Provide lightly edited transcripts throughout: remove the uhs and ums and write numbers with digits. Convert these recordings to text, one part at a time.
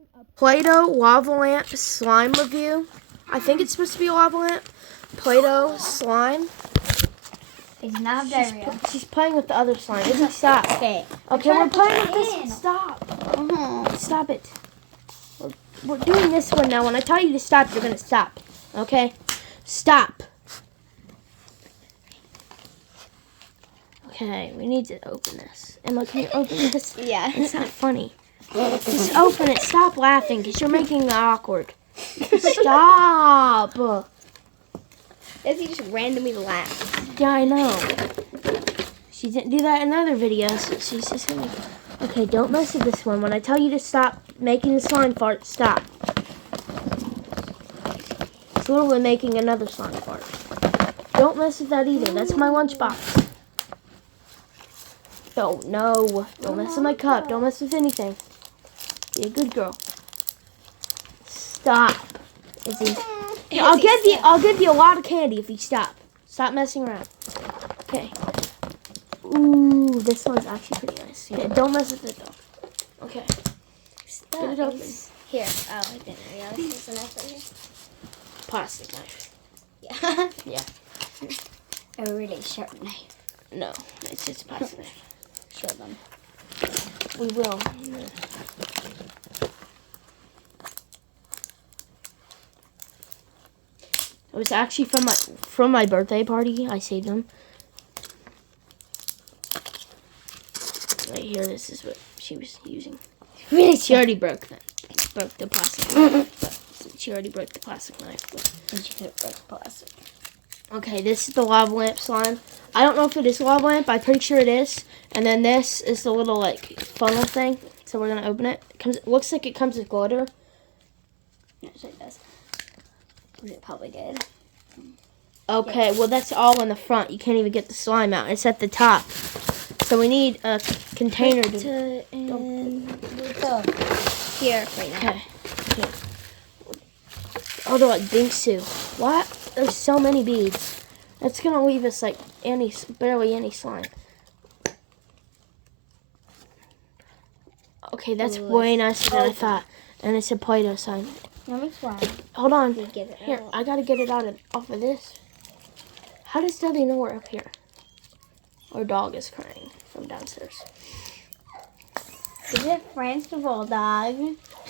doing a Play-Doh lava lamp slime review. I think it's supposed to be a lava lamp. Play-Doh slime. It's not diarrhea. She's playing with the other slime. Izzy, stop. Okay. Okay, we're playing with this. Stop. Stop it. We're doing this one now. When I tell you to stop, you're going to stop. Okay? Stop. Okay, we need to open this. Emma, can you open this? Yeah. It's not funny. Just open it. Stop laughing because you're making it awkward. Stop. Izzy just randomly laughs. Yeah, I know. She didn't do that in other videos. She's just gonna... Okay, don't mess with this one. When I tell you to stop making the slime fart, stop. It's literally making another slime fart. Don't mess with that either. That's my lunchbox. No. Don't mess with my cup. Don't mess with anything. Be a good girl. Stop. Izzy. I'll give you a lot of candy if you stop. Stop messing around. Okay. Ooh, this one's actually pretty nice. Yeah, don't mess with it though. Okay. Stop. Get it open. Here. Oh, I didn't realize there's a knife right here. Plastic knife. Yeah. Yeah. A really sharp knife. No, it's just a plastic knife. Show them. We will. It was actually from my birthday party. I saved them. Right here, this is what she was using. Really? She already broke the plastic knife. But she already broke the plastic knife. And she could have broke the plastic. Okay, this is the lava lamp slime. I don't know if it is lava lamp. I'm pretty sure it is. And then this is the little like funnel thing. So we're gonna open it. It looks like it comes with glitter. Yes, it does. It probably did. Okay, Yes. well that's all in the front. You can't even get the slime out. It's at the top. So we need a container to Here right now. Okay. Oh, they're like Bingsu. What? There's so many beads. That's gonna leave us like barely any slime. Okay, that's way nicer than I thought. And it's a Play-Doh sign. Let me try. Hold on. Get it Here, out. I gotta get it off of this. How does Daddy know we're up here? Our dog is crying from downstairs. Is it French bulldog?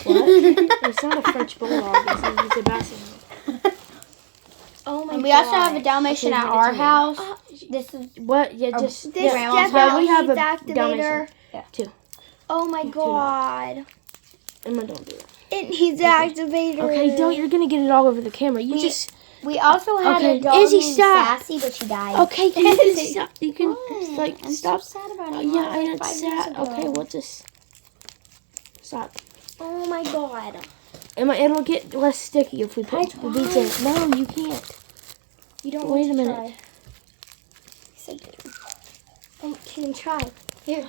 What? It's not a French bulldog. It's a basset hound. Oh my god. And we also have a Dalmatian at our house. This is What? Yeah, just this grandma's Jeff house. We have a activator. Dalmatian too. Oh my god. Emma, don't do that. It needs an activator. Okay, don't. You're gonna get it all over the camera. We also had Okay, a dog Izzy, named stop. Sassy, but she died. Okay, you can stop. You can like I'm stop. so sad about it. Yeah, I know. 5 years Sad. ago. Okay, we'll just stop. Oh my god. Emma, it'll get less sticky if we put the beads in it. No, you can't. You don't Wait want a to minute. try. Yes, I do. Oh, you can try. Here.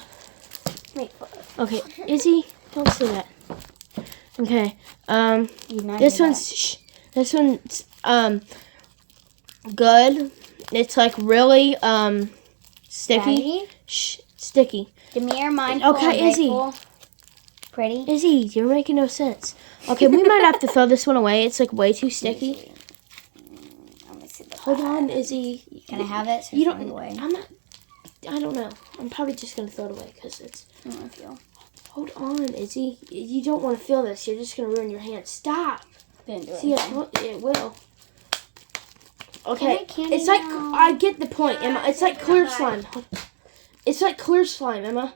Wait. Okay, Izzy, don't say that. Okay, this one's good. It's like really sticky. Sticky. Demir, mindful, Okay, Izzy. grateful. Pretty. Izzy, you're making no sense. Okay, we might have to throw this one away. It's like way too sticky. Let me see the Hold back. on, Izzy. Can I have it? So You throw don't. it away. I'm not. I don't know. I'm probably just gonna throw it away because it's. I don't want to feel. Hold on, Izzy. You don't want to feel this. You're just gonna ruin your hand. Stop. Didn't do it. See, it will. Okay, I can't it's like now. I get the point, Emma. It's like clear slime. It's like clear slime, Emma.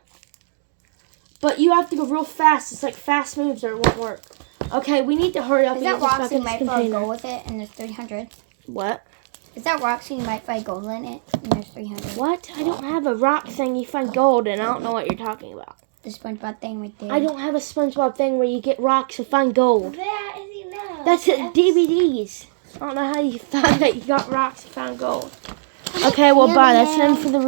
But you have to go real fast. It's like fast moves or it won't work. Okay, we need to hurry up Is and that get this back Roxy in this might probably container. go with it and there's 300? What? Is that Roxy might find gold in it and there's 300? What? I don't have a rock thing you find gold and I don't know what you're talking about. The SpongeBob thing right there. I don't have a SpongeBob thing where you get rocks and find gold. That is enough. That's at DVDs. I don't know how you thought that you got rocks and found gold. Okay, well, bye. That's the end for the